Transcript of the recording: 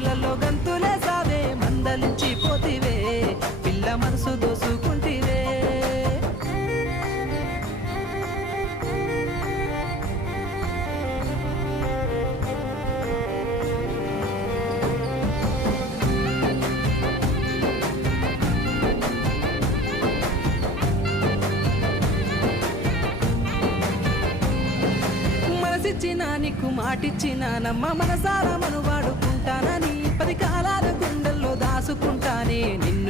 మనసులలో గంతులే సావే మందలించి పోతివే పిల్ల మనసు దోసుకుంటివే మనసిచ్చిన నీకు మాటిచ్చిన నమ్మ మనసారా మను వాడుకుంటానని 10 కాలాల గుండెల్లో దాసుకుంటానే నిన్ను